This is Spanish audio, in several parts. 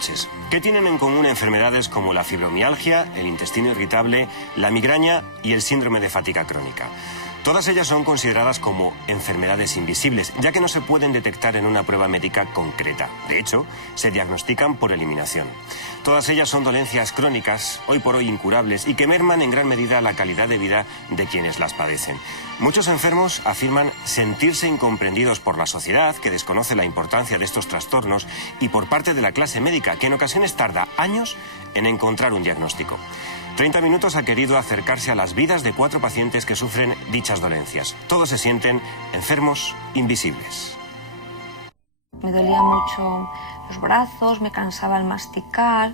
noches. ¿Qué tienen en común enfermedades como la fibromialgia, el intestino irritable, la migraña y el síndrome de fatiga crónica? Todas ellas son consideradas como enfermedades invisibles, ya que no se pueden detectar en una prueba médica concreta. De hecho, se diagnostican por eliminación. Todas ellas son dolencias crónicas, hoy por hoy incurables, y que merman en gran medida la calidad de vida de quienes las padecen. Muchos enfermos afirman sentirse incomprendidos por la sociedad, que desconoce la importancia de estos trastornos, y por parte de la clase médica, que en ocasiones tarda años en encontrar un diagnóstico. 30 Minutos ha querido acercarse a las vidas de 4 pacientes que sufren dichas dolencias. Todos se sienten enfermos invisibles. Me dolía mucho los brazos, me cansaba al masticar,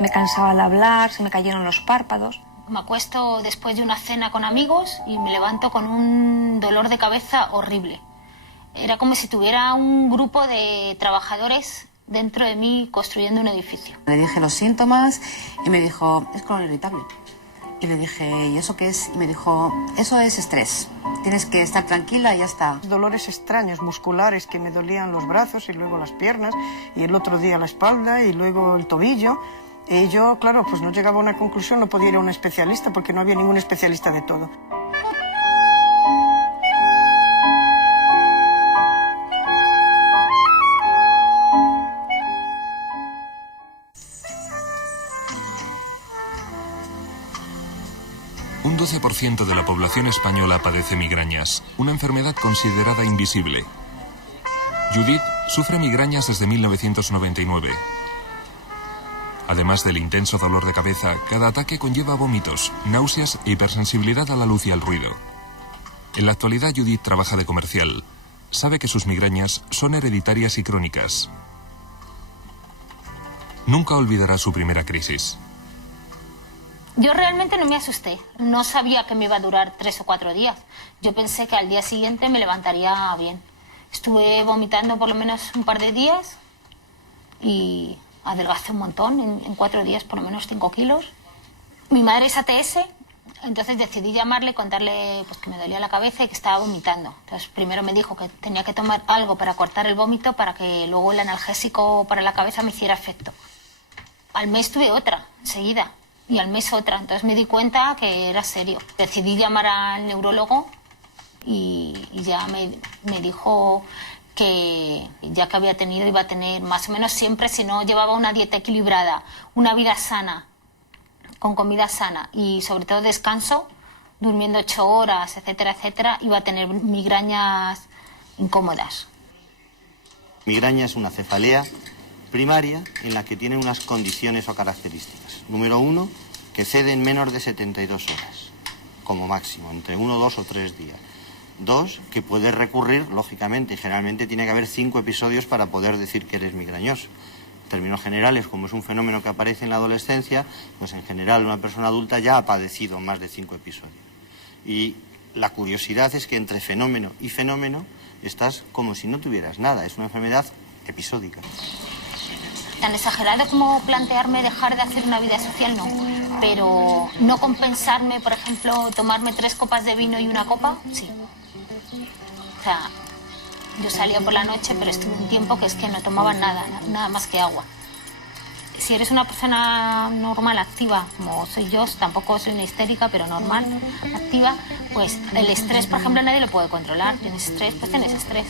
me cansaba al hablar, se me cayeron los párpados. Me acuesto después de una cena con amigos y me levanto con un dolor de cabeza horrible. Era como si tuviera un grupo de trabajadores dentro de mí construyendo un edificio. Le dije los síntomas y me dijo, es colon irritable. Y le dije, ¿y eso qué es? Y me dijo, eso es estrés. Tienes que estar tranquila y ya está. Dolores extraños, musculares, que me dolían los brazos y luego las piernas, y el otro día la espalda y luego el tobillo. Y yo, claro, pues no llegaba a una conclusión, no podía ir a un especialista porque no había ningún especialista de todo. Un 12% de la población española padece migrañas, una enfermedad considerada invisible. Judith sufre migrañas desde 1999. Además del intenso dolor de cabeza, cada ataque conlleva vómitos, náuseas e hipersensibilidad a la luz y al ruido. En la actualidad, Judith trabaja de comercial. Sabe que sus migrañas son hereditarias y crónicas. Nunca olvidará su primera crisis. Yo realmente no me asusté, no sabía que me iba a durar 3 o 4 días. Yo pensé que al día siguiente me levantaría bien. Estuve vomitando por lo menos un par de días y adelgacé un montón, en 4 días por lo menos 5 kilos. Mi madre es ATS, entonces decidí llamarle y contarle pues, que me dolía la cabeza y que estaba vomitando. Entonces primero me dijo que tenía que tomar algo para cortar el vómito para que luego el analgésico para la cabeza me hiciera efecto. Al mes tuve otra, enseguida. Y al mes otra, entonces me di cuenta que era serio. Decidí llamar al neurólogo y ya me dijo que ya que había tenido iba a tener más o menos siempre, si no llevaba una dieta equilibrada, una vida sana, con comida sana y sobre todo descanso, durmiendo 8 horas, etcétera, etcétera, iba a tener migrañas incómodas. Migraña es una cefalea primaria en la que tiene unas condiciones o características. Número 1, que cede en menos de 72 horas, como máximo, entre 1, 2 o 3 días. 2, que puede recurrir, lógicamente, y generalmente tiene que haber 5 episodios para poder decir que eres migrañoso. En términos generales, como es un fenómeno que aparece en la adolescencia, pues en general una persona adulta ya ha padecido más de 5 episodios. Y la curiosidad es que entre fenómeno y fenómeno estás como si no tuvieras nada, es una enfermedad episódica. Tan exagerado como plantearme dejar de hacer una vida social, no. Pero no compensarme, por ejemplo, tomarme 3 copas de vino y una copa, sí. O sea, yo salía por la noche, pero estuve un tiempo que es que no tomaba nada más que agua. Si eres una persona normal, activa, como soy yo, tampoco soy una histérica, pero normal, activa, pues el estrés, por ejemplo, nadie lo puede controlar. Tienes estrés, pues tienes estrés.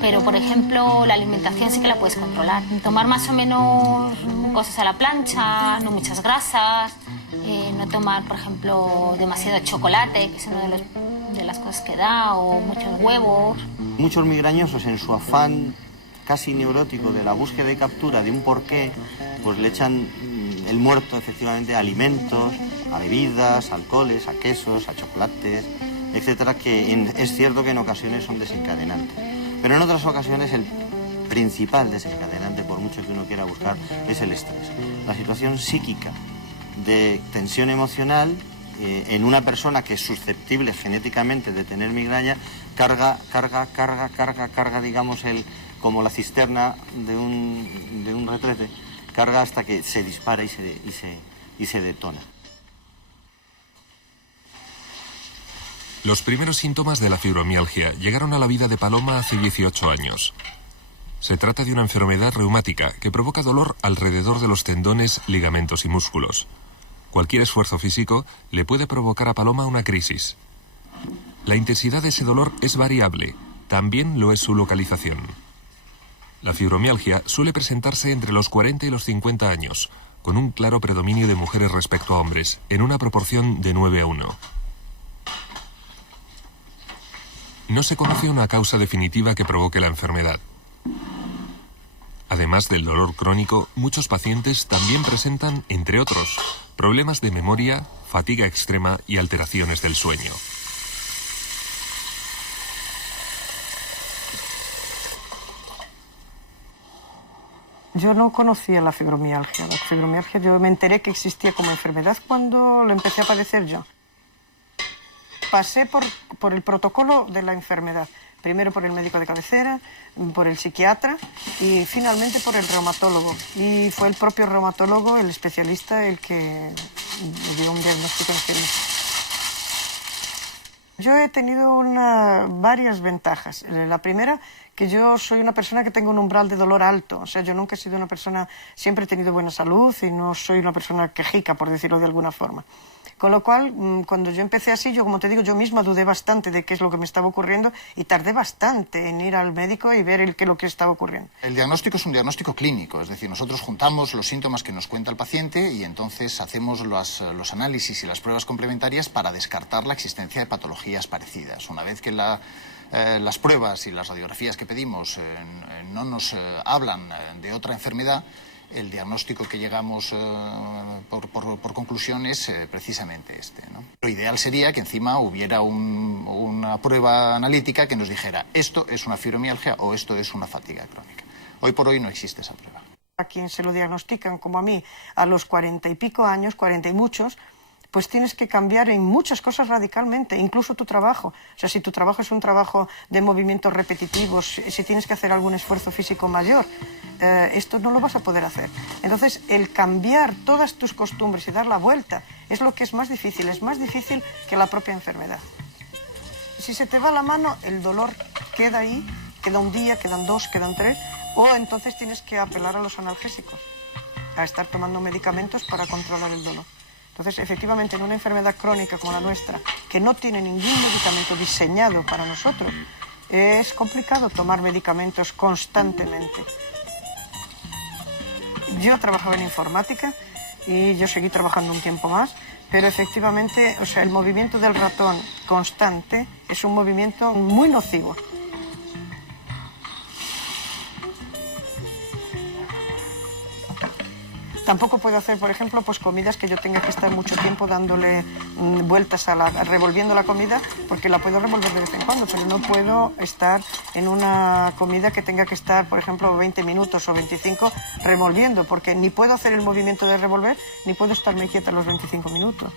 Pero, por ejemplo, la alimentación sí que la puedes controlar. Tomar más o menos cosas a la plancha, no muchas grasas, no tomar, por ejemplo, demasiado chocolate, que es una de las cosas que da, o muchos huevos. Muchos migrañosos, en su afán casi neurótico de la búsqueda y captura de un porqué, pues le echan el muerto efectivamente a alimentos, a bebidas, a alcoholes, a quesos, a chocolates, etcétera, que es cierto que en ocasiones son desencadenantes. Pero en otras ocasiones el principal desencadenante, por mucho que uno quiera buscar, es el estrés. La situación psíquica de tensión emocional en una persona que es susceptible genéticamente de tener migraña, carga, digamos, como la cisterna de un retrete, carga hasta que se dispara y se detona. Los primeros síntomas de la fibromialgia llegaron a la vida de Paloma hace 18 años. Se trata de una enfermedad reumática que provoca dolor alrededor de los tendones, ligamentos y músculos. Cualquier esfuerzo físico le puede provocar a Paloma una crisis. La intensidad de ese dolor es variable, también lo es su localización. La fibromialgia suele presentarse entre los 40 y los 50 años, con un claro predominio de mujeres respecto a hombres, en una proporción de 9:1. No se conoce una causa definitiva que provoque la enfermedad. Además del dolor crónico, muchos pacientes también presentan, entre otros, problemas de memoria, fatiga extrema y alteraciones del sueño. Yo no conocía la fibromialgia. La fibromialgia yo me enteré que existía como enfermedad cuando lo empecé a padecer yo. Pasé por el protocolo de la enfermedad. Primero por el médico de cabecera, por el psiquiatra y finalmente por el reumatólogo. Y fue el propio reumatólogo, el especialista, el que me dio un diagnóstico en serio. Yo he tenido varias ventajas. La primera, que yo soy una persona que tengo un umbral de dolor alto. O sea, yo nunca he sido una persona, siempre he tenido buena salud y no soy una persona quejica, por decirlo de alguna forma. Con lo cual, cuando yo empecé así, yo, como te digo, yo misma dudé bastante de qué es lo que me estaba ocurriendo y tardé bastante en ir al médico y ver lo que estaba ocurriendo. El diagnóstico es un diagnóstico clínico, es decir, nosotros juntamos los síntomas que nos cuenta el paciente y entonces hacemos los análisis y las pruebas complementarias para descartar la existencia de patologías parecidas. Una vez que las pruebas y las radiografías que pedimos no nos hablan de otra enfermedad, el diagnóstico que llegamos por conclusión es precisamente este, ¿no? Lo ideal sería que encima hubiera una prueba analítica que nos dijera esto es una fibromialgia o esto es una fatiga crónica. Hoy por hoy no existe esa prueba. A quien se lo diagnostican, como a mí, a los 40 y pico años, 40 y muchos, pues tienes que cambiar en muchas cosas radicalmente, incluso tu trabajo. O sea, si tu trabajo es un trabajo de movimientos repetitivos, si tienes que hacer algún esfuerzo físico mayor, esto no lo vas a poder hacer. Entonces, el cambiar todas tus costumbres y dar la vuelta es lo que es más difícil que la propia enfermedad. Si se te va la mano, el dolor queda ahí, queda un día, quedan 2, quedan 3, o entonces tienes que apelar a los analgésicos, a estar tomando medicamentos para controlar el dolor. Entonces, efectivamente, en una enfermedad crónica como la nuestra, que no tiene ningún medicamento diseñado para nosotros, es complicado tomar medicamentos constantemente. Yo trabajaba en informática y yo seguí trabajando un tiempo más, pero efectivamente, o sea, el movimiento del ratón constante es un movimiento muy nocivo. Tampoco puedo hacer, por ejemplo, pues comidas que yo tenga que estar mucho tiempo dándole vueltas revolviendo la comida, porque la puedo revolver de vez en cuando, pero no puedo estar en una comida que tenga que estar, por ejemplo, 20 minutos o 25 revolviendo, porque ni puedo hacer el movimiento de revolver, ni puedo estarme quieta los 25 minutos.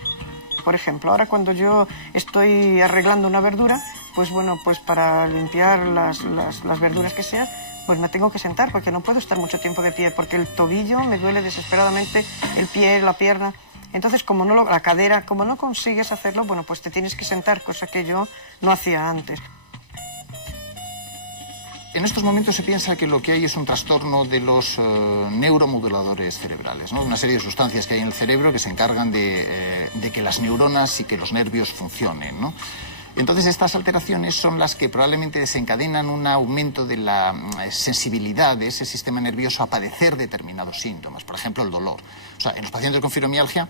Por ejemplo, ahora cuando yo estoy arreglando una verdura, pues bueno, pues para limpiar las verduras que sean, pues me tengo que sentar porque no puedo estar mucho tiempo de pie, porque el tobillo me duele desesperadamente, el pie, la pierna. Entonces, la cadera, como no consigues hacerlo, bueno, pues te tienes que sentar, cosa que yo no hacía antes. En estos momentos se piensa que lo que hay es un trastorno de los neuromoduladores cerebrales, ¿no? Una serie de sustancias que hay en el cerebro que se encargan de que las neuronas y que los nervios funcionen, ¿no? Entonces, estas alteraciones son las que probablemente desencadenan un aumento de la sensibilidad de ese sistema nervioso a padecer determinados síntomas, por ejemplo, el dolor. O sea, en los pacientes con fibromialgia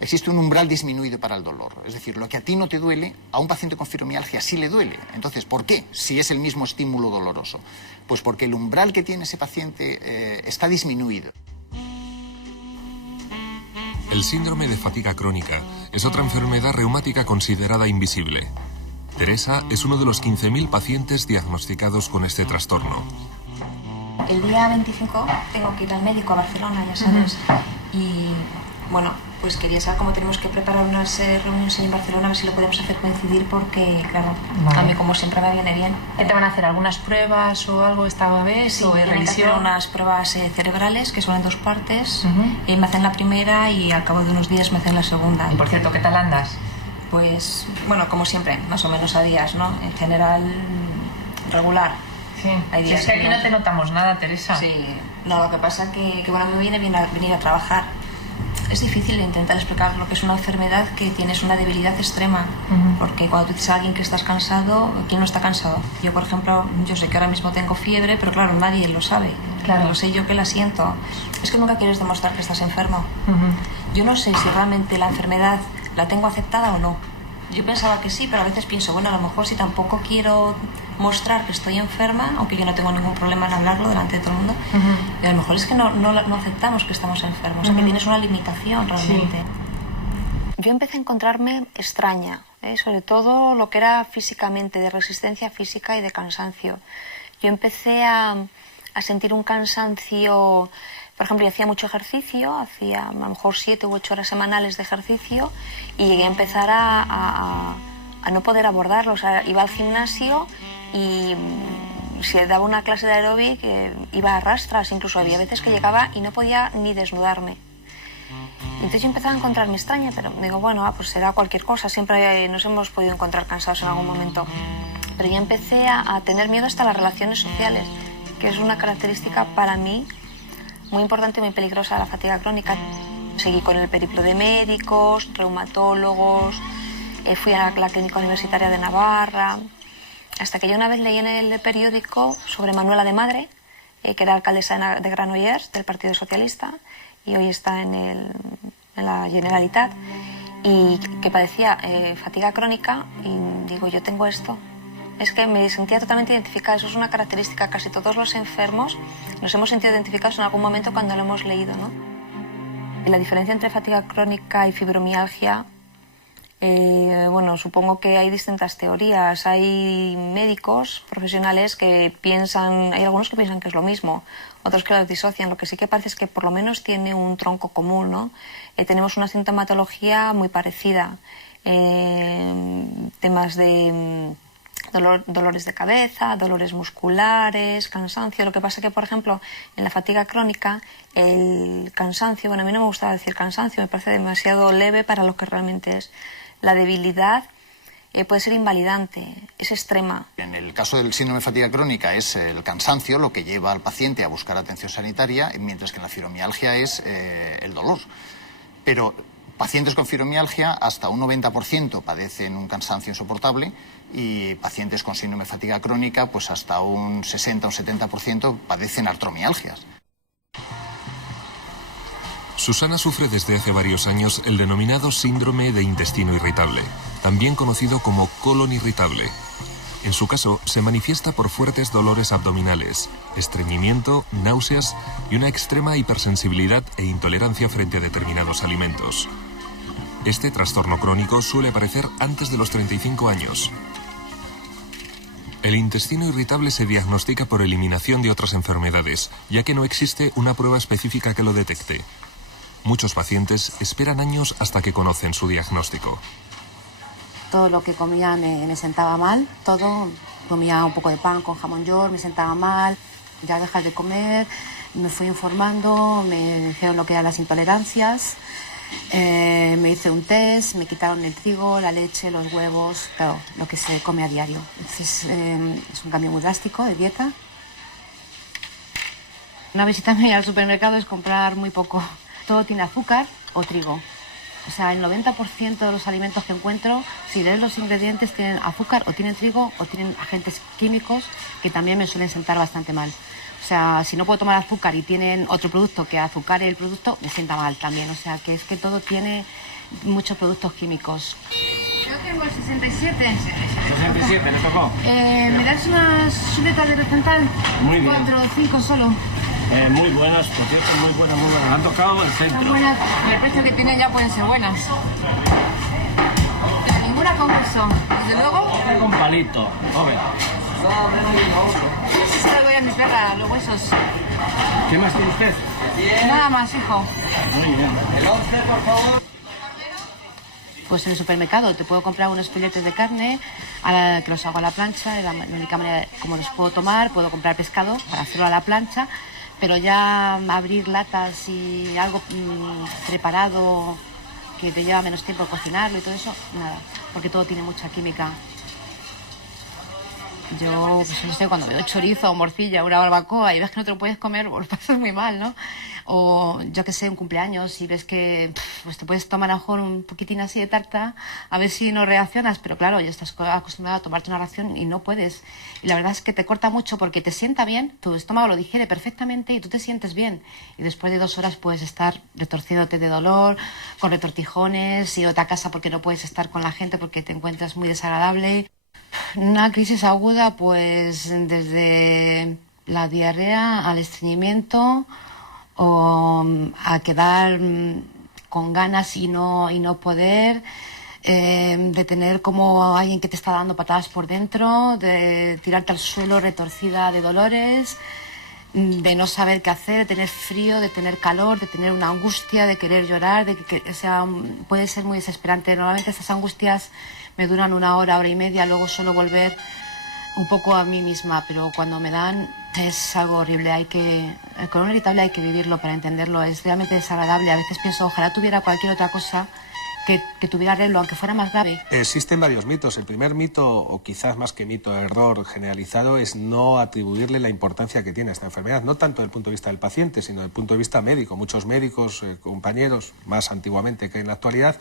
existe un umbral disminuido para el dolor. Es decir, lo que a ti no te duele, a un paciente con fibromialgia sí le duele. Entonces, ¿por qué? Si es el mismo estímulo doloroso. Pues porque el umbral que tiene ese paciente está disminuido. El síndrome de fatiga crónica es otra enfermedad reumática considerada invisible. Teresa es uno de los 15.000 pacientes diagnosticados con este trastorno. El día 25 tengo que ir al médico a Barcelona, ya sabes. Y bueno, pues quería saber cómo tenemos que preparar unas reuniones en Barcelona, a ver si lo podemos hacer coincidir, porque, claro, a mí como siempre me viene bien. ¿Qué te van a hacer? ¿Algunas pruebas o algo esta vez? Sí, ¿o tienen que hacer revisión? unas pruebas cerebrales, que son en 2 partes. Y me hacen la primera y al cabo de unos días me hacen la segunda. Y por cierto, ¿qué tal andas? Pues, bueno, como siempre, más o menos a días, ¿no? En general, regular. Sí, Hay días es que aquí no te notamos nada, Teresa. Sí, no, lo que pasa que bueno, a mí me viene bien venir a trabajar. Es difícil intentar explicar lo que es una enfermedad que tienes una debilidad extrema, porque cuando tú dices a alguien que estás cansado, ¿quién no está cansado? Yo, por ejemplo, yo sé que ahora mismo tengo fiebre, pero claro, nadie lo sabe. Claro. Lo sé yo que la siento. Es que nunca quieres demostrar que estás enfermo. Yo no sé si realmente la enfermedad la tengo aceptada o no. Yo pensaba que sí, pero a veces pienso, bueno, a lo mejor si tampoco quiero mostrar que estoy enferma, aunque yo no tengo ningún problema en hablarlo delante de todo el mundo, y a lo mejor es que no aceptamos que estamos enfermos, o sea, que tienes una limitación realmente. Sí. Yo empecé a encontrarme extraña, sobre todo lo que era físicamente, de resistencia física y de cansancio. Yo empecé a sentir un cansancio. Por ejemplo, yo hacía mucho ejercicio, hacía a lo mejor 7 u 8 horas semanales de ejercicio y llegué a empezar a no poder abordarlo. O sea, iba al gimnasio y si daba una clase de aeróbic iba a rastras, incluso había veces que llegaba y no podía ni desnudarme. Y entonces yo empezaba a encontrarme extraña, pero digo, bueno, pues será cualquier cosa, siempre nos hemos podido encontrar cansados en algún momento. Pero yo empecé a tener miedo hasta las relaciones sociales, que es una característica para mí muy importante y muy peligrosa de la fatiga crónica. Seguí con el periplo de médicos, reumatólogos, fui a la Clínica Universitaria de Navarra, hasta que yo una vez leí en el periódico sobre Manuela de Madre, que era alcaldesa de Granollers del Partido Socialista y hoy está en la Generalitat, y que padecía fatiga crónica, y digo, yo tengo esto. Es que me sentía totalmente identificada, eso es una característica, casi todos los enfermos nos hemos sentido identificados en algún momento cuando lo hemos leído, ¿no? Y la diferencia entre fatiga crónica y fibromialgia, bueno, supongo que hay distintas teorías. Hay médicos profesionales que piensan, hay algunos que piensan que es lo mismo, otros que lo disocian. Lo que sí que parece es que por lo menos tiene un tronco común, ¿no? Tenemos una sintomatología muy parecida, temas de dolores de cabeza, dolores musculares, cansancio. Lo que pasa que, por ejemplo, en la fatiga crónica, el cansancio, bueno, a mí no me gusta decir cansancio, me parece demasiado leve para lo que realmente es. La debilidad puede ser invalidante, es extrema. En el caso del síndrome de fatiga crónica es el cansancio lo que lleva al paciente a buscar atención sanitaria, mientras que en la fibromialgia es el dolor. Pero pacientes con fibromialgia, hasta un 90% padecen un cansancio insoportable, y pacientes con síndrome de fatiga crónica, pues hasta un 60 o 70% padecen artromialgias. Susana sufre desde hace varios años el denominado síndrome de intestino irritable, también conocido como colon irritable. En su caso, se manifiesta por fuertes dolores abdominales, estreñimiento, náuseas y una extrema hipersensibilidad e intolerancia frente a determinados alimentos. Este trastorno crónico suele aparecer antes de los 35 años. El intestino irritable se diagnostica por eliminación de otras enfermedades, ya que no existe una prueba específica que lo detecte. Muchos pacientes esperan años hasta que conocen su diagnóstico. Todo lo que comía me sentaba mal, todo. Comía un poco de pan con jamón york, me sentaba mal. Ya dejar de comer, me fui informando, me dijeron lo que eran las intolerancias. Me hice un test, me quitaron el trigo, la leche, los huevos, claro, lo que se come a diario. Entonces es un cambio muy drástico de dieta. Una visita mía al supermercado es comprar muy poco. Todo tiene azúcar o trigo. O sea, el 90% de los alimentos que encuentro, si lees los ingredientes, tienen azúcar o tienen trigo o tienen agentes químicos que también me suelen sentar bastante mal. O sea, si no puedo tomar azúcar y tienen otro producto que azucare el producto, me sienta mal también. O sea, que es que todo tiene muchos productos químicos. Yo tengo el 67. 67, ¿le tocó? ¿Me das unas chuletas de Rosenthal? Muy bien. 4 o 5 solo. Muy buenas, por cierto, muy buenas, muy buenas. Han tocado el centro. Son buenas. Y el precio que tienen ya pueden ser buenas. Pero ninguna con queso. Desde luego. Con palito, joven. Sí se lo doy a mi perra, los huesos. ¿Qué más tiene usted? Nada más, hijo. Muy bien. El 11, por favor. Pues en el supermercado te puedo comprar unos filetes de carne que los hago a la plancha, la única manera como los puedo tomar. Puedo comprar pescado para hacerlo a la plancha, pero ya abrir latas y algo preparado que te lleva menos tiempo cocinarlo y todo eso, nada, porque todo tiene mucha química. Yo, pues, no sé, cuando veo chorizo o morcilla o una barbacoa y ves que no te lo puedes comer, pues lo pasas muy mal, ¿no? O yo que sé, un cumpleaños y ves que pues te puedes tomar a lo mejor un poquitín así de tarta a ver si no reaccionas, pero claro, ya estás acostumbrado a tomarte una ración y no puedes. Y la verdad es que te corta mucho porque te sienta bien, tu estómago lo digiere perfectamente y tú te sientes bien. Y después de 2 horas puedes estar retorciéndote de dolor, con retortijones, irte a casa porque no puedes estar con la gente porque te encuentras muy desagradable. Una crisis aguda, pues desde la diarrea al estreñimiento o a quedar con ganas y no poder, de tener como alguien que te está dando patadas por dentro, de tirarte al suelo retorcida de dolores, de no saber qué hacer, de tener frío, de tener calor, de tener una angustia, de querer llorar, o sea, puede ser muy desesperante. Normalmente esas angustias me duran 1 hora, 1 hora y media, luego suelo volver un poco a mí misma, pero cuando me dan es algo horrible. El colon irritable hay que vivirlo para entenderlo, es realmente desagradable. A veces pienso, ojalá tuviera cualquier otra cosa que tuviera arreglo, aunque fuera más grave. Existen varios mitos. El primer mito, o quizás más que mito, error generalizado, es no atribuirle la importancia que tiene esta enfermedad, no tanto desde el punto de vista del paciente, sino desde el punto de vista médico. Muchos médicos, compañeros, más antiguamente que en la actualidad,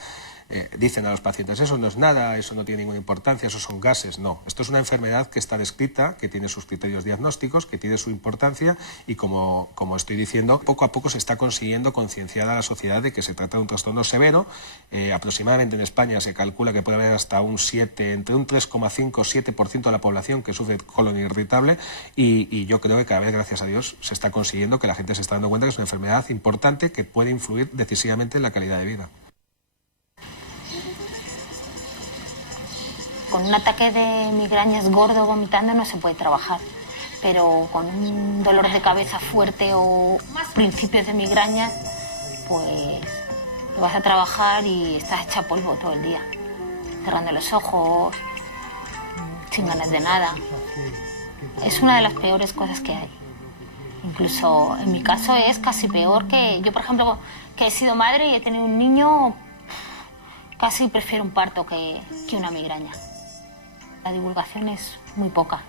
dicen a los pacientes, eso no es nada, eso no tiene ninguna importancia, eso son gases. No, esto es una enfermedad que está descrita, que tiene sus criterios diagnósticos, que tiene su importancia y como estoy diciendo, poco a poco se está consiguiendo concienciar a la sociedad de que se trata de un trastorno severo. Aproximadamente en España se calcula que puede haber hasta entre un 3,5-7% de la población que sufre colon irritable y yo creo que cada vez, gracias a Dios, se está consiguiendo que la gente se está dando cuenta que es una enfermedad importante que puede influir decisivamente en la calidad de vida. Con un ataque de migrañas gordo vomitando no se puede trabajar, pero con un dolor de cabeza fuerte o principios de migraña, pues vas a trabajar y estás hecha polvo todo el día, cerrando los ojos, sin ganas de nada. Es una de las peores cosas que hay. Incluso en mi caso es casi peor que yo, por ejemplo, que he sido madre y he tenido un niño, casi prefiero un parto que una migraña. La divulgación es muy poca.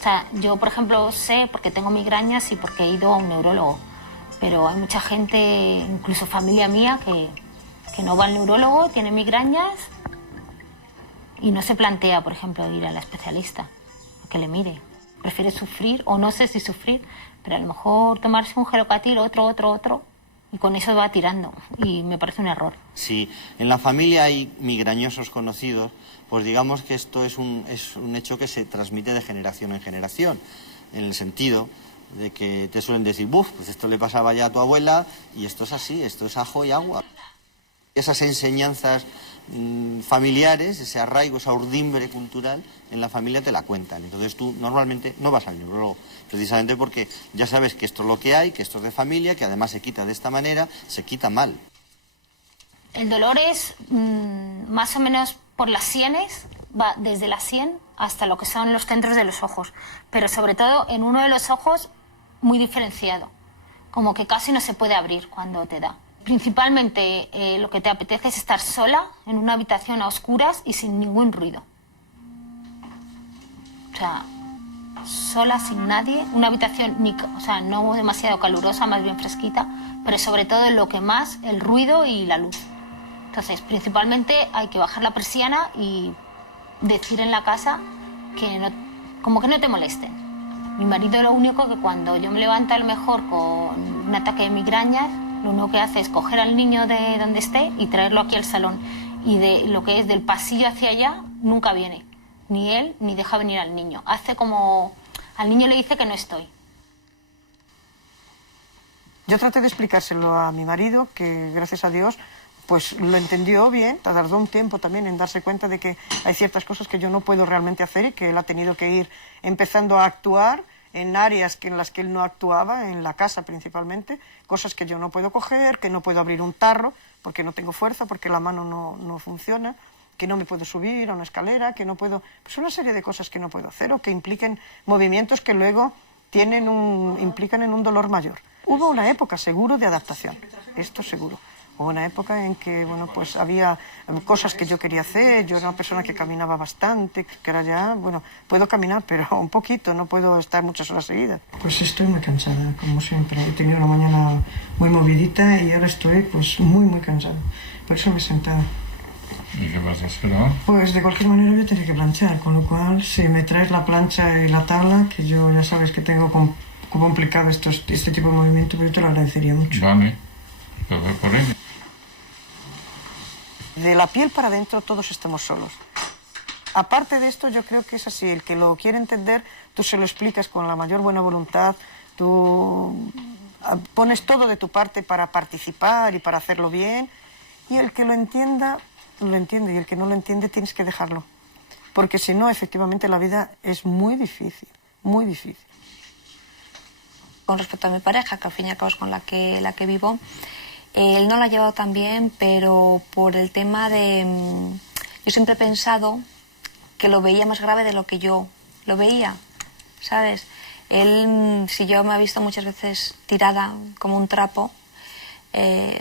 O sea, yo, por ejemplo, sé porque tengo migrañas y porque he ido a un neurólogo, pero hay mucha gente, incluso familia mía, que no va al neurólogo, tiene migrañas y no se plantea, por ejemplo, ir a la especialista a que le mire. Prefiere sufrir, o no sé si sufrir, pero a lo mejor tomarse un gelocatil, otro, y con eso va tirando, y me parece un error. Si en la familia hay migrañosos conocidos, pues digamos que esto es un hecho que se transmite de generación en generación, en el sentido de que te suelen decir, buf, pues esto le pasaba ya a tu abuela, y esto es así, esto es ajo y agua. Esas enseñanzas familiares, ese arraigo, esa urdimbre cultural, en la familia te la cuentan. Entonces tú normalmente no vas al neurólogo, precisamente porque ya sabes que esto es lo que hay, que esto es de familia, que además se quita de esta manera, se quita mal. El dolor es más o menos por las sienes, va desde la sien hasta lo que son los centros de los ojos, pero sobre todo en uno de los ojos muy diferenciado, como que casi no se puede abrir cuando te da. Principalmente lo que te apetece es estar sola en una habitación a oscuras y sin ningún ruido. O sea, sola, sin nadie, una habitación no demasiado calurosa, más bien fresquita, pero sobre todo lo que más, el ruido y la luz. Entonces, principalmente hay que bajar la persiana y decir en la casa que no, como que no te molesten. Mi marido lo único que cuando yo me levanto a lo mejor con un ataque de migrañas, lo único que hace es coger al niño de donde esté y traerlo aquí al salón. Y de lo que es del pasillo hacia allá, nunca viene. Ni él, ni deja venir al niño. Hace como... Al niño le dice que no estoy. Yo traté de explicárselo a mi marido, que gracias a Dios pues lo entendió bien, tardó un tiempo también en darse cuenta de que hay ciertas cosas que yo no puedo realmente hacer y que él ha tenido que ir empezando a actuar en áreas en las que él no actuaba, en la casa principalmente, cosas que yo no puedo coger, que no puedo abrir un tarro porque no tengo fuerza, porque la mano no funciona, que no me puedo subir a una escalera, que no puedo... Pues una serie de cosas que no puedo hacer o que impliquen movimientos que luego implican en un dolor mayor. Hubo una época seguro de adaptación, esto seguro. Hubo una época en que, bueno, pues había cosas que yo quería hacer. Yo era una persona que caminaba bastante, que ahora ya, bueno, puedo caminar, pero un poquito, no puedo estar muchas horas seguidas. Pues estoy muy cansada, como siempre. He tenido una mañana muy movidita y ahora estoy, pues, muy cansada. Por eso me he sentado. ¿Y qué vas a hacer ahora? Pues de cualquier manera voy a tener que planchar, con lo cual, si me traes la plancha y la tabla, que yo ya sabes que tengo complicado este tipo de movimiento, pero yo te lo agradecería mucho. Vale, lo veo por ello. De la piel para adentro todos estamos solos. Aparte de esto, yo creo que es así. El que lo quiere entender, tú se lo explicas con la mayor buena voluntad, tú pones todo de tu parte para participar y para hacerlo bien, y el que lo entienda, lo entiende, y el que no lo entiende tienes que dejarlo. Porque si no, efectivamente, la vida es muy difícil, muy difícil. Con respecto a mi pareja, que al fin y al cabo es con la que vivo, él no la ha llevado tan bien, pero por el tema de... Yo siempre he pensado que lo veía más grave de lo que yo lo veía, ¿sabes? Él, si yo me ha visto muchas veces tirada como un trapo,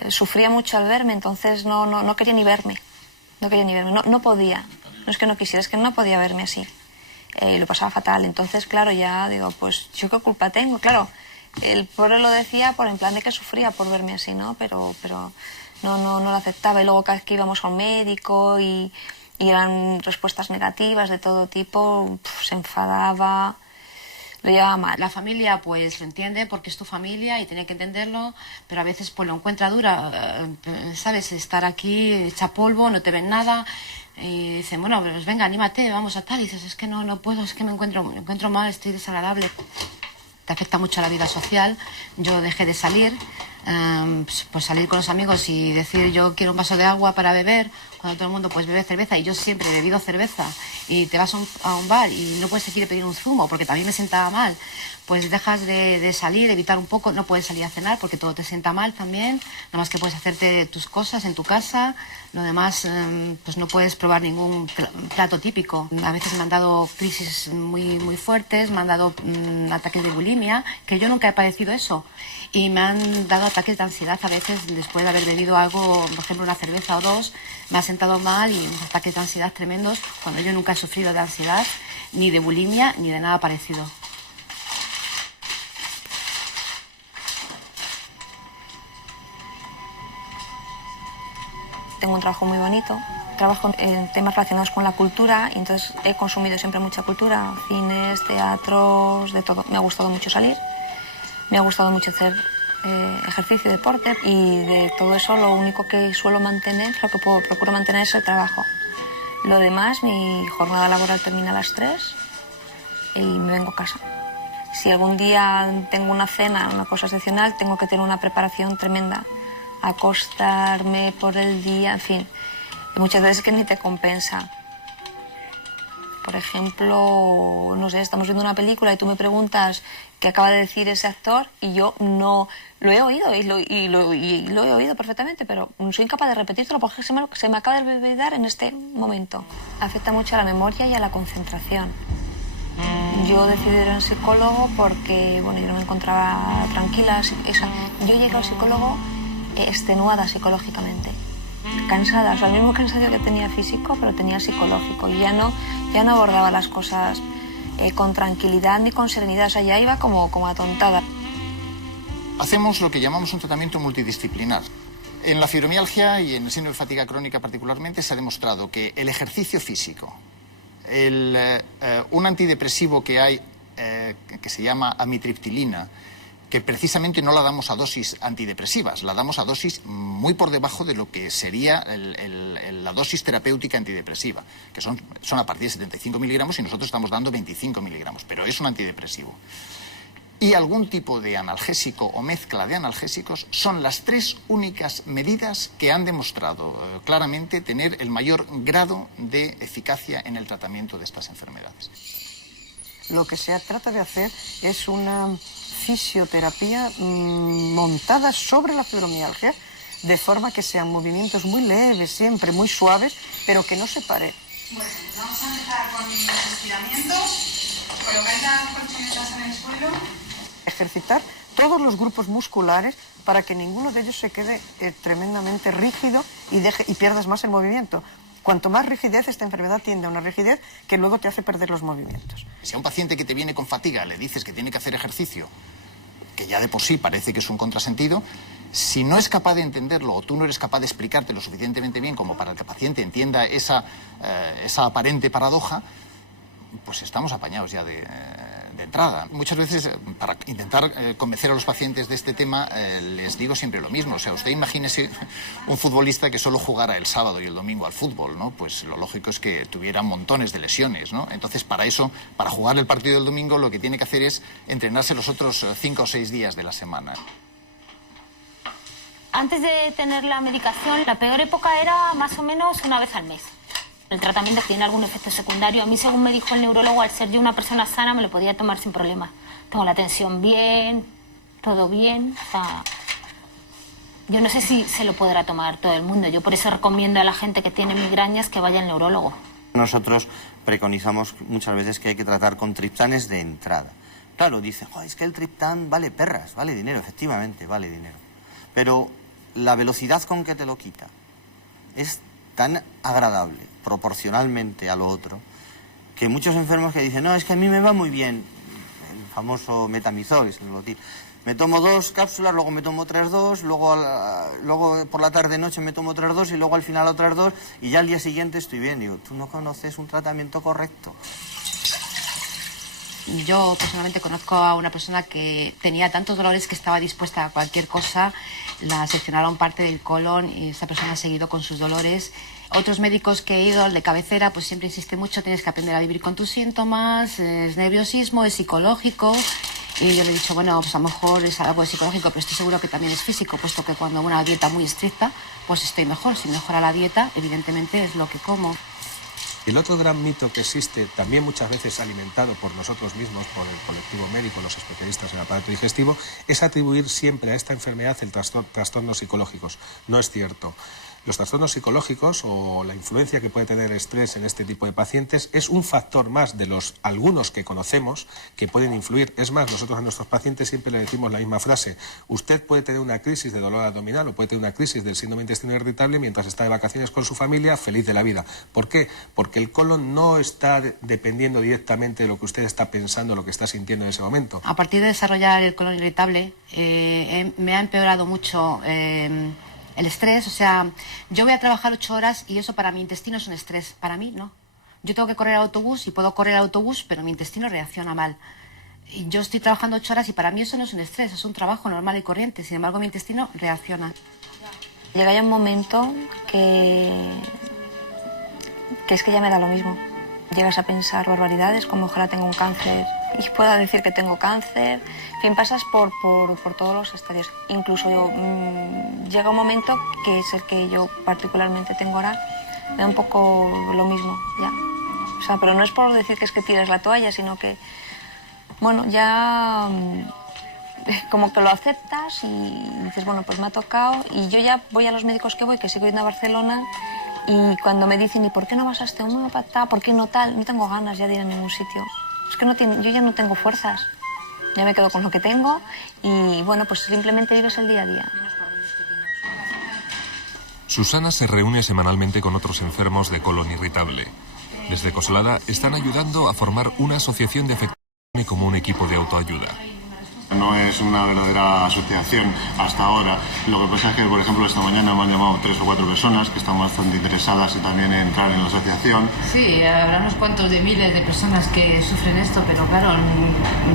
sufría mucho al verme, entonces no quería ni verme. No quería ni verme, no podía. No es que no quisiera, es que no podía verme así. Lo pasaba fatal. Entonces, claro, ya digo, pues yo qué culpa tengo, claro. El pobre lo decía por en plan de que sufría por verme así, ¿no? Pero no lo aceptaba. Y luego cada vez que íbamos a un médico y eran respuestas negativas de todo tipo, se enfadaba, lo llevaba mal. La familia pues lo entiende porque es tu familia y tiene que entenderlo, pero a veces pues lo encuentra dura, ¿sabes? Estar aquí, echa polvo, no te ven nada. Y dicen, bueno, pues venga, anímate, vamos a tal. Y dices, es que no puedo, es que me encuentro mal, estoy desagradable. Te afecta mucho la vida social. Yo dejé de salir, pues salir con los amigos y decir yo quiero un vaso de agua para beber, cuando todo el mundo pues bebe cerveza, y yo siempre he bebido cerveza, y te vas a un bar y no puedes decir pedir un zumo porque también me sentaba mal, pues dejas de salir, evitar un poco, no puedes salir a cenar porque todo te sienta mal también, nada más que puedes hacerte tus cosas en tu casa, lo demás pues no puedes probar ningún plato típico. A veces me han dado crisis muy fuertes, me han dado ataques de bulimia, que yo nunca he padecido eso, y me han dado ataques de ansiedad a veces después de haber bebido algo, por ejemplo una cerveza o dos, me ha sentado mal y ataques de ansiedad tremendos, cuando yo nunca he sufrido de ansiedad, ni de bulimia, ni de nada parecido. Tengo un trabajo muy bonito, trabajo en temas relacionados con la cultura, y entonces he consumido siempre mucha cultura, cines, teatros, de todo. Me ha gustado mucho salir, me ha gustado mucho hacer ejercicio, deporte, y de todo eso lo único que suelo mantener, lo que procuro mantener es el trabajo. Lo demás, mi jornada laboral termina a las 3 y me vengo a casa. Si algún día tengo una cena, una cosa excepcional, tengo que tener una preparación tremenda. Acostarme por el día, en fin, muchas veces que ni te compensa. Por ejemplo, no sé, estamos viendo una película y tú me preguntas qué acaba de decir ese actor y yo no lo he oído y lo he oído perfectamente, pero soy incapaz de repetírtelo porque se me acaba de olvidar en este momento. Afecta mucho a la memoria y a la concentración. Yo decidí ir a un psicólogo porque, bueno, yo no me encontraba tranquila. Yo llegué al psicólogo extenuada psicológicamente, cansada, o sea, el mismo cansancio que tenía físico, pero tenía psicológico, y ya no abordaba las cosas con tranquilidad ni con serenidad, o sea, ya iba como atontada. Hacemos lo que llamamos un tratamiento multidisciplinar. En la fibromialgia y en el síndrome de fatiga crónica particularmente se ha demostrado que el ejercicio físico, un antidepresivo que hay que se llama amitriptilina, que precisamente no la damos a dosis antidepresivas, la damos a dosis muy por debajo de lo que sería la dosis terapéutica antidepresiva, que son a partir de 75 miligramos y nosotros estamos dando 25 miligramos, pero es un antidepresivo. Y algún tipo de analgésico o mezcla de analgésicos son las 3 únicas medidas que han demostrado claramente tener el mayor grado de eficacia en el tratamiento de estas enfermedades. Lo que se trata de hacer es una fisioterapia montada sobre la fibromialgia, de forma que sean movimientos muy leves, siempre muy suaves, pero que no se paren. Bueno, vamos a empezar con el estiramiento. Colocáis las colchonetas en el suelo. Ejercitar todos los grupos musculares para que ninguno de ellos se quede tremendamente rígido y pierdas más el movimiento. Cuanto más rigidez, esta enfermedad tiende a una rigidez que luego te hace perder los movimientos. Si a un paciente que te viene con fatiga le dices que tiene que hacer ejercicio, que ya de por sí parece que es un contrasentido, si no es capaz de entenderlo o tú no eres capaz de explicarte lo suficientemente bien como para que el paciente entienda esa aparente paradoja, pues estamos apañados ya de entrada. Muchas veces, para intentar convencer a los pacientes de este tema, les digo siempre lo mismo. O sea, usted imagínese un futbolista que solo jugara el sábado y el domingo al fútbol, ¿no? Pues lo lógico es que tuviera montones de lesiones, ¿no? Entonces, para eso, para jugar el partido del domingo, lo que tiene que hacer es entrenarse los otros 5 o 6 días de la semana. Antes de tener la medicación, la peor época era más o menos una vez al mes. El tratamiento tiene algún efecto secundario. A mí, según me dijo el neurólogo, al ser yo una persona sana, me lo podía tomar sin problema. Tengo la tensión bien, todo bien. O sea, yo no sé si se lo podrá tomar todo el mundo. Yo por eso recomiendo a la gente que tiene migrañas que vaya al neurólogo. Nosotros preconizamos muchas veces que hay que tratar con triptanes de entrada. Claro, dice, es que el triptán vale perras, vale dinero, efectivamente, vale dinero. Pero la velocidad con que te lo quita es tan agradable proporcionalmente a lo otro, que muchos enfermos que dicen, no, es que a mí me va muy bien, el famoso metamizol, me tomo 2 cápsulas, luego me tomo otras 2, luego por la tarde-noche me tomo otras 2 y luego al final otras 2 y ya al día siguiente estoy bien. Digo, tú no conoces un tratamiento correcto. Yo personalmente conozco a una persona que tenía tantos dolores que estaba dispuesta a cualquier cosa, la seccionaron parte del colon y esa persona ha seguido con sus dolores. Otros médicos que he ido, el de cabecera, pues siempre insiste mucho, tienes que aprender a vivir con tus síntomas, es nerviosismo, es psicológico. Y yo le he dicho, bueno, pues a lo mejor es algo psicológico, pero estoy seguro que también es físico, puesto que cuando una dieta muy estricta, pues estoy mejor. Si mejora la dieta, evidentemente es lo que como. El otro gran mito que existe, también muchas veces alimentado por nosotros mismos, por el colectivo médico, los especialistas en el aparato digestivo, es atribuir siempre a esta enfermedad el trastornos psicológicos. No es cierto. Los trastornos psicológicos o la influencia que puede tener el estrés en este tipo de pacientes es un factor más de los algunos que conocemos que pueden influir. Es más, nosotros a nuestros pacientes siempre le decimos la misma frase. Usted puede tener una crisis de dolor abdominal o puede tener una crisis del síndrome de intestino irritable mientras está de vacaciones con su familia, feliz de la vida. ¿Por qué? Porque el colon no está dependiendo directamente de lo que usted está pensando, lo que está sintiendo en ese momento. A partir de desarrollar el colon irritable, me ha empeorado mucho el estrés. O sea, yo voy a trabajar 8 horas y eso para mi intestino es un estrés. Para mí, no. Yo tengo que correr al autobús y puedo correr al autobús, pero mi intestino reacciona mal. Y yo estoy trabajando 8 horas y para mí eso no es un estrés, es un trabajo normal y corriente. Sin embargo, mi intestino reacciona. Llega ya un momento que es que ya me da lo mismo. Llegas a pensar barbaridades como ojalá tenga un cáncer y pueda decir que tengo cáncer. En fin, pasas por todos los estadios. Incluso llega un momento que es el que yo particularmente tengo ahora, me da un poco lo mismo ya. O sea, pero no es por decir que es que tiras la toalla, sino que, bueno, ya como que lo aceptas y dices, bueno, pues me ha tocado. Y yo ya voy a los médicos que voy, que sigo yendo a Barcelona, y cuando me dicen, ¿y por qué no vas a osteópata? ¿Por qué no tal? No tengo ganas ya de ir a ningún sitio. Es que yo ya no tengo fuerzas. Ya me quedo con lo que tengo y, bueno, pues simplemente vives el día a día. Susana se reúne semanalmente con otros enfermos de colon irritable. Desde Coslada están ayudando a formar una asociación de afectados como un equipo de autoayuda. No es una verdadera asociación hasta ahora. Lo que pasa es que, por ejemplo, esta mañana me han llamado 3 o 4 personas que están bastante interesadas en también entrar en la asociación. Sí, habrá unos cuantos de miles de personas que sufren esto, pero claro,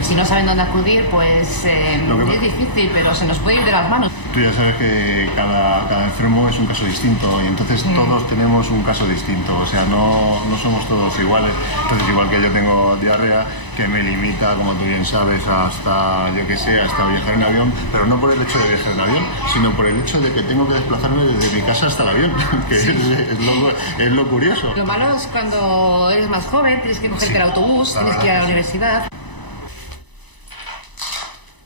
si no saben dónde acudir, pues es difícil, pero se nos puede ir de las manos. Tú ya sabes que cada enfermo es un caso distinto y entonces todos tenemos un caso distinto, o sea, no somos todos iguales. Entonces, igual que yo tengo diarrea, que me limita, como tú bien sabes, hasta, yo que sé, hasta viajar en avión, pero no por el hecho de viajar en avión, sino por el hecho de que tengo que desplazarme desde mi casa hasta el avión, que es lo curioso. Lo malo es cuando eres más joven, tienes que cogerte el autobús, tienes que ir a la universidad.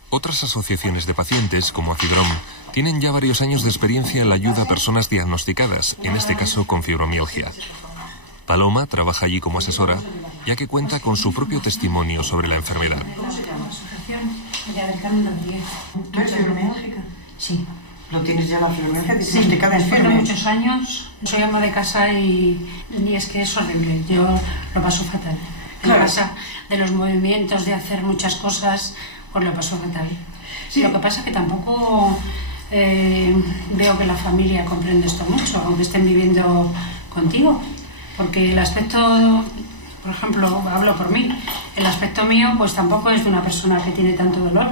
Otras asociaciones de pacientes, como Afibrom, tienen ya varios años de experiencia en la ayuda a personas diagnosticadas, en este caso con fibromialgia. Paloma trabaja allí como asesora, ya que cuenta con su propio testimonio sobre la enfermedad. ¿Tú eres fibromialgica? Sí. ¿No tienes ya la fibromialgia Sí, diagnosticada en después de firme? muchos años, soy ama de casa y es que es horrible, yo lo paso fatal. En Claro. casa, de los movimientos, de hacer muchas cosas, pues lo paso fatal. Sí. Lo que pasa es que tampoco veo que la familia comprende esto mucho, aunque estén viviendo contigo, porque el aspecto, por ejemplo, hablo por mí, el aspecto mío pues tampoco es de una persona que tiene tanto dolor,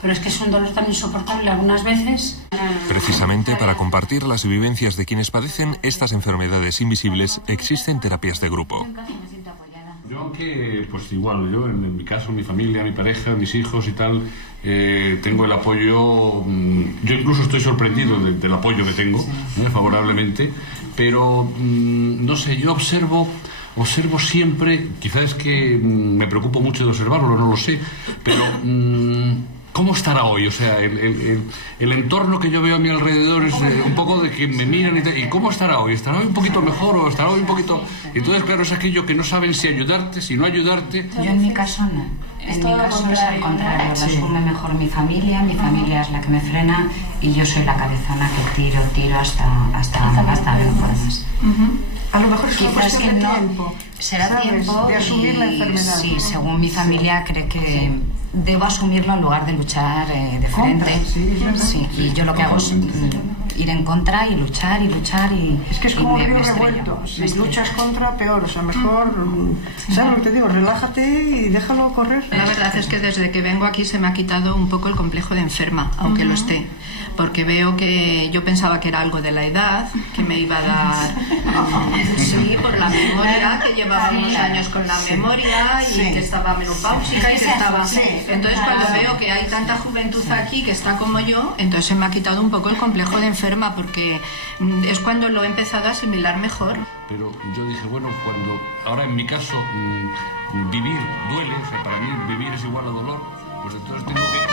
pero es que es un dolor tan insoportable algunas veces. Precisamente para compartir las vivencias de quienes padecen estas enfermedades invisibles, existen terapias de grupo. Yo que, pues igual, yo en mi caso, mi familia, mi pareja, mis hijos y tal, tengo el apoyo, yo incluso estoy sorprendido del apoyo que tengo, favorablemente, pero no sé, yo observo siempre, quizás es que me preocupo mucho de observarlo, no lo sé, pero ¿cómo estará hoy? O sea, el entorno que yo veo a mi alrededor es un poco de que me miran y ¿cómo estará hoy? ¿Estará hoy un poquito mejor o estará hoy un poquito...? Entonces, claro, es aquello que no saben si ayudarte, si no ayudarte. Yo en mi caso no. En mi caso es al contrario. Lo asume mejor mi familia es la que me frena y yo soy la cabezona que tiro hasta no puedo más. A lo mejor es una Quizás cuestión que de no tiempo, será ¿sabes? tiempo De asumir la enfermedad. Sí, según mi familia cree que debo asumirlo en lugar de luchar de frente. Sí, y yo lo que hago es ir en contra y luchar y Es que es como un río estrello, revuelto. Si me estrello. luchas contra, peor. O sea, mejor, ¿sabes lo que te digo? Relájate y déjalo correr. La verdad es que desde que vengo aquí se me ha quitado un poco el complejo de enferma, aunque lo esté. Porque veo que yo pensaba que era algo de la edad, que me iba a dar... Sí, por la memoria, que llevaba unos años con la memoria y que estaba menopáusica y que estaba... Entonces cuando veo que hay tanta juventud aquí que está como yo, entonces se me ha quitado un poco el complejo de enferma, porque es cuando lo he empezado a asimilar mejor. Pero yo dije, bueno, ahora en mi caso, vivir duele, o sea, para mí vivir es igual a dolor, pues entonces tengo que